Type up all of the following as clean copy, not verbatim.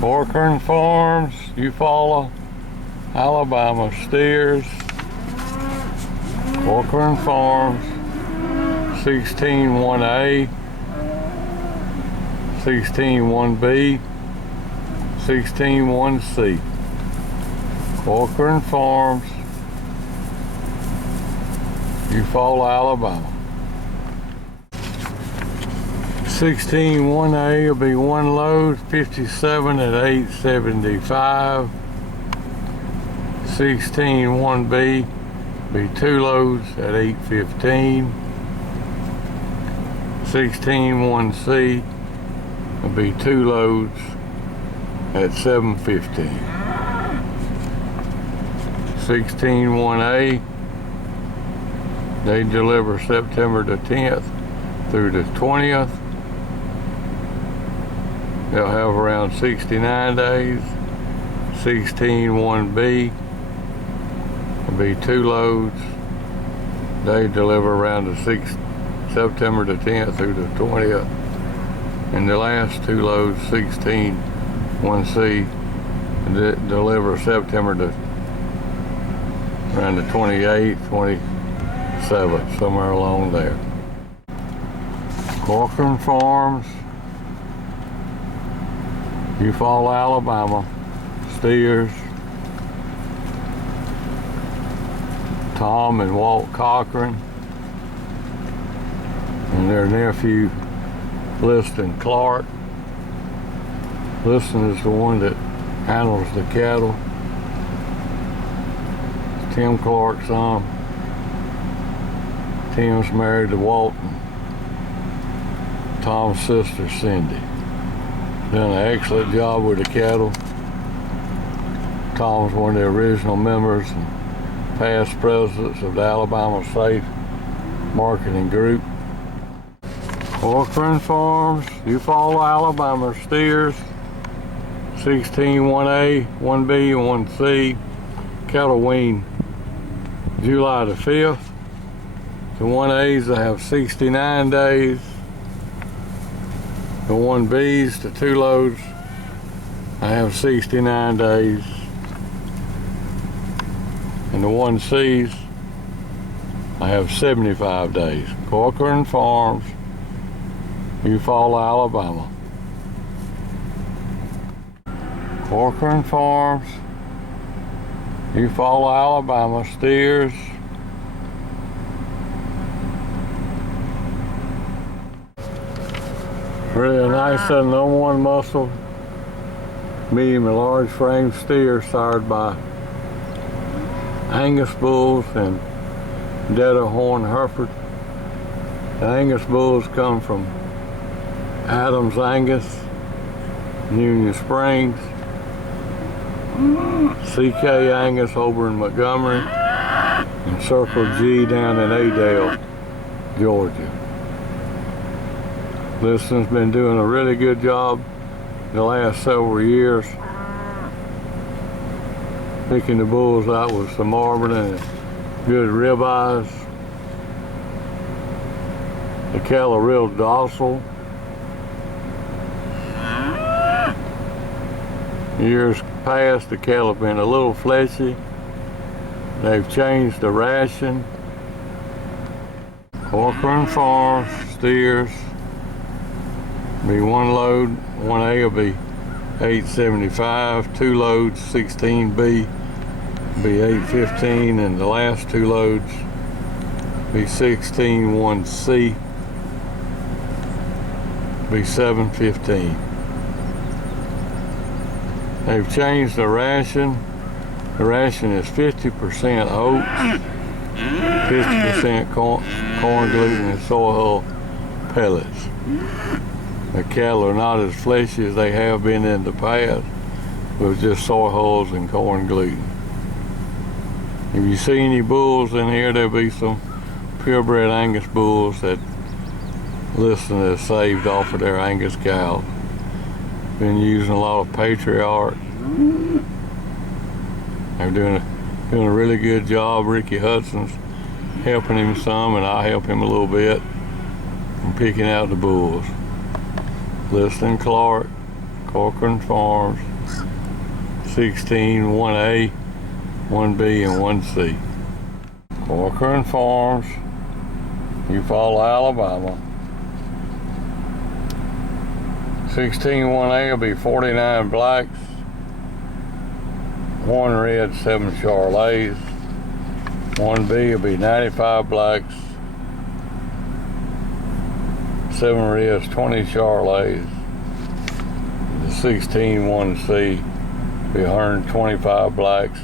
CORCORAN Farms, Eufaula, Alabama steers. CORCORAN Farms, 16-1A, 16-1B, 16-1C. CORCORAN Farms, Eufaula, Alabama. 16-1A will be one load, 57 at 875. 16-1B be two loads at 815. 16-1C will be two loads at 715. 16-1A, they deliver September the 10th through the 20th. They'll have around 69 days. 16-1B will be two loads. They deliver around the September the 10th through the 20th. And the last two loads, 16-1C, deliver September the around the 28th, 27th, somewhere along there. CORCORAN Farms, Eufaula, Alabama, steers. Tom and Walt Cochran and their nephew Liston Clark. Liston is the one that handles the cattle. Tim Clark's son. Tim's married to Walton. Tom's sister Cindy. Done an excellent job with the cattle. Tom's one of the original members and past presidents of the Alabama Safe Marketing Group. CORCORAN Farms, Eufaula, Alabama steers, 16-1A, 1B, and 1C. Cattle wean July the 5th. The 1As they have 69 days. The 1Bs, the two loads, I have 69 days. And the 1Cs, I have 75 days. CORCORAN Farms, Eufaula, Alabama. CORCORAN Farms, Eufaula, Alabama steers. Really nice #1 muscle, medium and large frame steer sired by Angus bulls and Dead-Horn Hereford. The Angus bulls come from Adams Angus, Union Springs, CK Angus over in Montgomery, and Circle G down in Adel, Georgia. Liston's been doing a really good job the last several years, picking the bulls out with some marbling and good ribeyes. The cattle are real docile. Years past, the cattle have been a little fleshy. They've changed the ration. CORCORAN Farms steers. Be one load, 1A will be 875, two loads, 16B be 815, and the last two loads be 16-1C be 715. They've changed the ration. The ration is 50% oats, 50% corn gluten, and soy hull pellets. The cattle are not as fleshy as they have been in the past, with just soy hulls and corn gluten. If you see any bulls in here, there'll be some purebred Angus bulls that Liston has saved off of their Angus cows. Been using a lot of Patriarch. They're doing a really good job. Ricky Hudson's helping him some, and I help him a little bit in picking out the bulls. Liston Clark, Corcoran Farms, 16, 1A, 1B, and 1C. Corcoran Farms, Eufaula, Alabama. 16, 1A will be 49 blacks, 1 red, 7 Charolais. 1B will be 95 blacks, 7 reds, 20 Charolais. The 16 1C will be 125 blacks,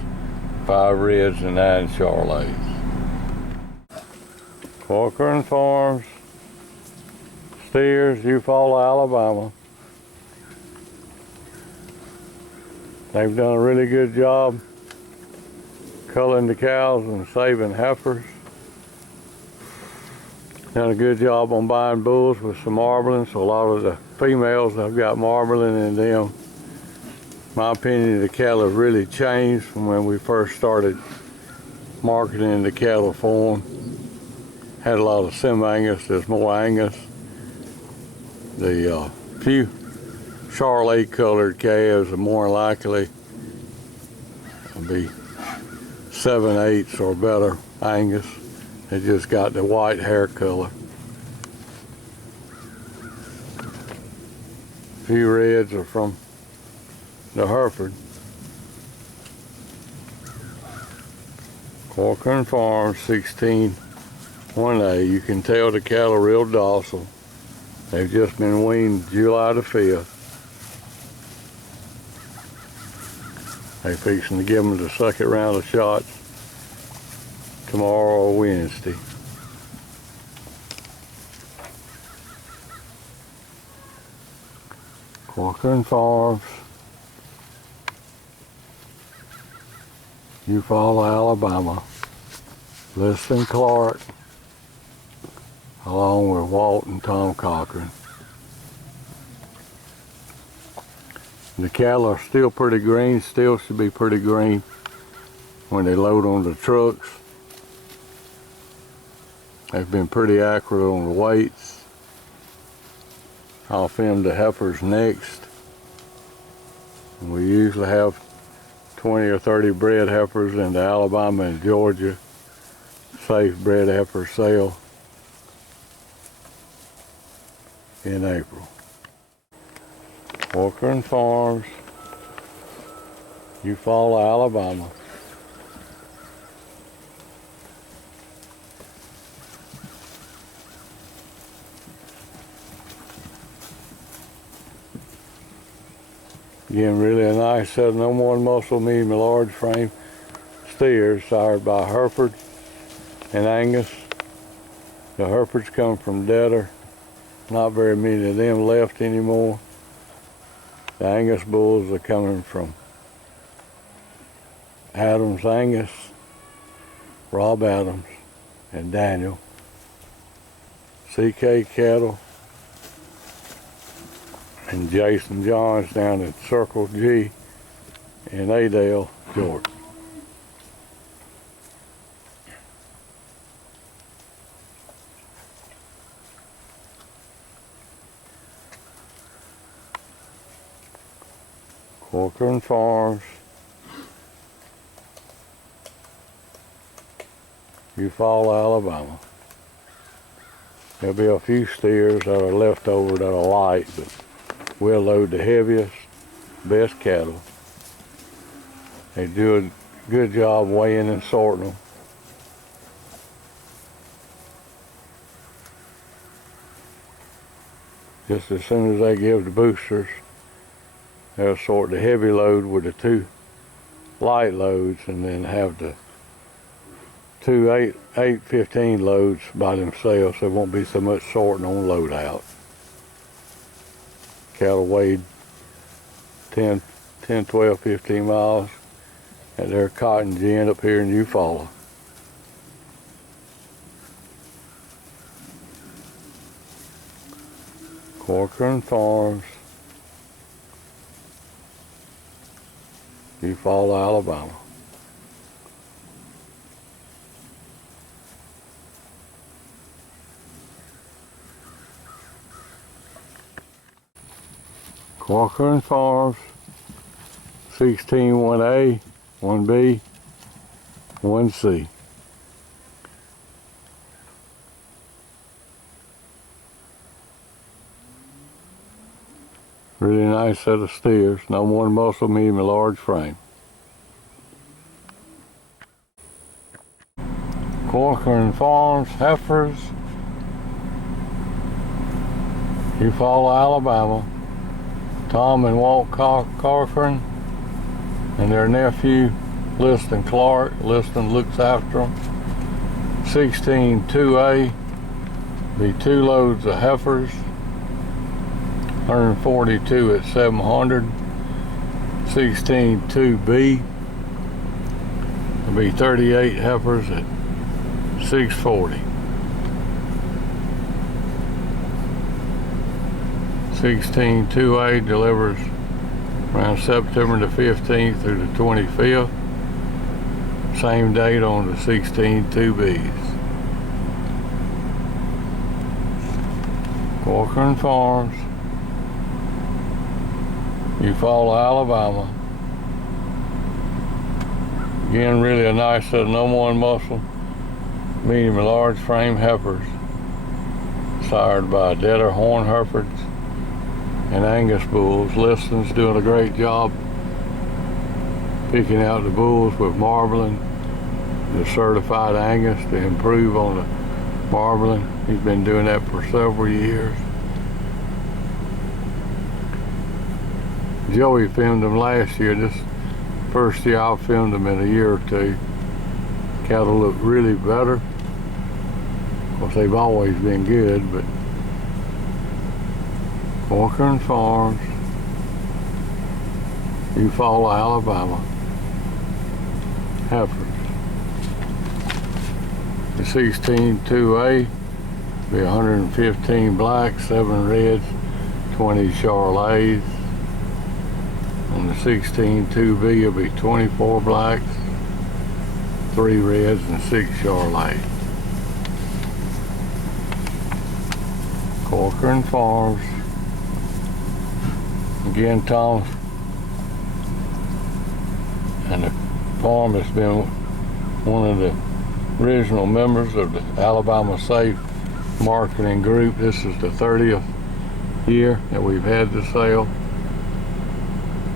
5 reds, and 9 Charolais. Corcoran Farms, steers, Eufaula, Alabama. They've done a really good job culling the cows and saving heifers. Done a good job on buying bulls with some marbling, so a lot of the females have got marbling in them. My opinion, the cattle have really changed from when we first started marketing the cattle for them. Had a lot of Sim-Angus, there's more Angus. The few Charolais colored calves are more likely to be 7/8 or better Angus. They just got the white hair color. Few reds are from the Hereford. Corcoran Farms, 16 1A. You can tell the cattle are real docile. They've just been weaned July the 5th. They're fixing to give them the second round of shots tomorrow or Wednesday. Corcoran Farms, Eufaula, Alabama. Listen Clark, along with Walt and Tom Cochran. The cattle are still pretty green, still should be pretty green when they load on the trucks. They've been pretty accurate on the weights. I'll film the heifers next. And we usually have 20 or 30 bred heifers in the Alabama and Georgia safe bred heifer sale in April. Corcoran Farms, Eufaula, Alabama. Again, really a nice set of no more than muscle, medium, and large frame steers sired by Hereford and Angus. The Herefords come from Detter. Not very many of them left anymore. The Angus bulls are coming from Adams Angus, Rob Adams, and Daniel. CK Cattle and Jason Johns down at Circle G in Adel, Georgia. Corcoran Farms, Eufaula, Alabama. There'll be a few steers that are left over that are light, but we'll load the heaviest, best cattle. They do a good job weighing and sorting them. Just as soon as they give the boosters, they'll sort the heavy load with the 2 light loads and then have the 2 8-15 loads by themselves. There won't be so much sorting on load out. Cattle weighed 10, 12, 15 miles at their cotton gin up here in Eufaula. Corcoran Farms, Eufaula, Alabama. CORCORAN Farms, 16 1A, 1B, 1C. Really nice set of steers. No more muscle, medium, and large frame. CORCORAN Farms, Heifers, Eufaula, Alabama. Tom and Walt CORCORAN and their nephew, Liston Clark. Liston looks after them. 16 2A, be 2 loads of heifers. 142 at 700. 16 2B, will be 38 heifers at 640. 16 2A delivers around September the 15th through the 25th. Same date on the 16 2Bs. CORCORAN Farms, Eufaula, Alabama. Again, really a nice set of no more muscle, medium and large frame heifers, sired by Deader Horn Herefords and Angus bulls. Liston's doing a great job picking out the bulls with marbling, the certified Angus, to improve on the marbling. He's been doing that for several years. Joey filmed them last year. This first year I filmed them in a year or two. Cattle look really better. Of course, they've always been good, but CORCORAN Farms, Eufaula, Alabama. Heifers. The 16 2A be 115 blacks, 7 reds, 20 Charolais. On the 16 2B will be 24 blacks, 3 reds, and 6 Charolais. CORCORAN Farms. Again, Tom and the farm has been one of the original members of the Alabama Safe Marketing Group. This is the 30th year that we've had the sale.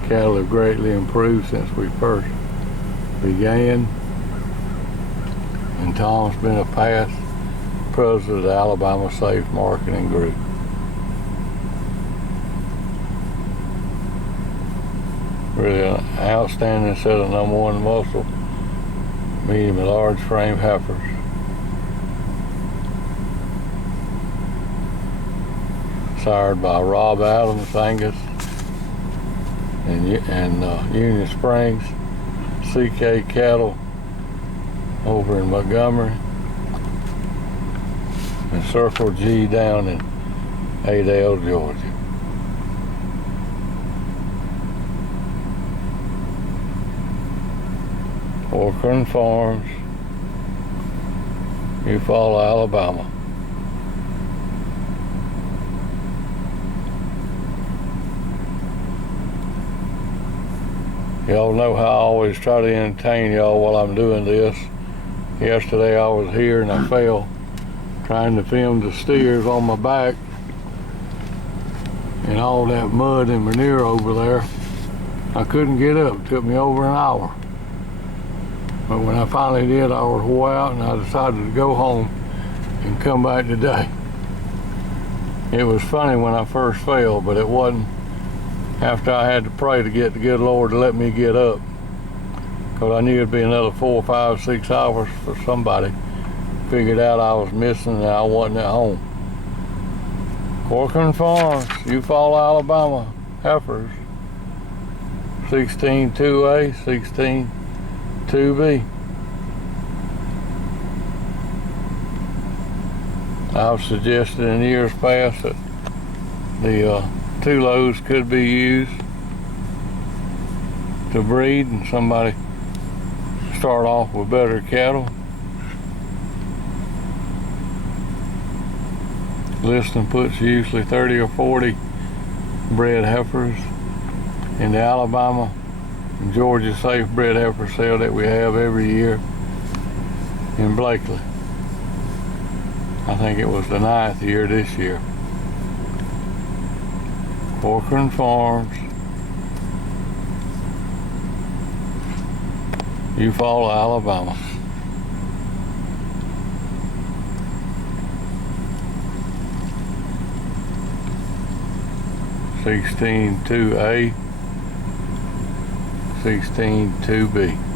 Cattle have greatly improved since we first began. And Tom's been a past president of the Alabama Safe Marketing Group. Really an outstanding set of number 1 muscle, medium and large frame heifers. Sired by Rob Adams, Angus, and Union Springs, CK Cattle over in Montgomery, and Circle G down in Adel, Georgia. CORCORAN Farms, Eufaula, Alabama. Y'all know how I always try to entertain y'all while I'm doing this. Yesterday I was here and I fell trying to film the steers on my back and all that mud and manure over there. I couldn't get up. It took me over an hour. But when I finally did, I was wore out and I decided to go home and come back today. It was funny when I first fell, but it wasn't after I had to pray to get the good Lord to let me get up. Because I knew it'd be another 4, 5, 6 hours for somebody figured out I was missing and I wasn't at home. CORCORAN Farms, Eufaula, Alabama, heifers. 16 2A, 16 2B. I've suggested in years past that the 2 loads could be used to breed and somebody start off with better cattle. Liston puts usually 30 or 40 bred heifers in the Alabama and Georgia safe bred heifer sale that we have every year in Blakely. I think it was the 9th year this year. CORCORAN Farms, Eufaula, Alabama. (16.2A), 16.2B.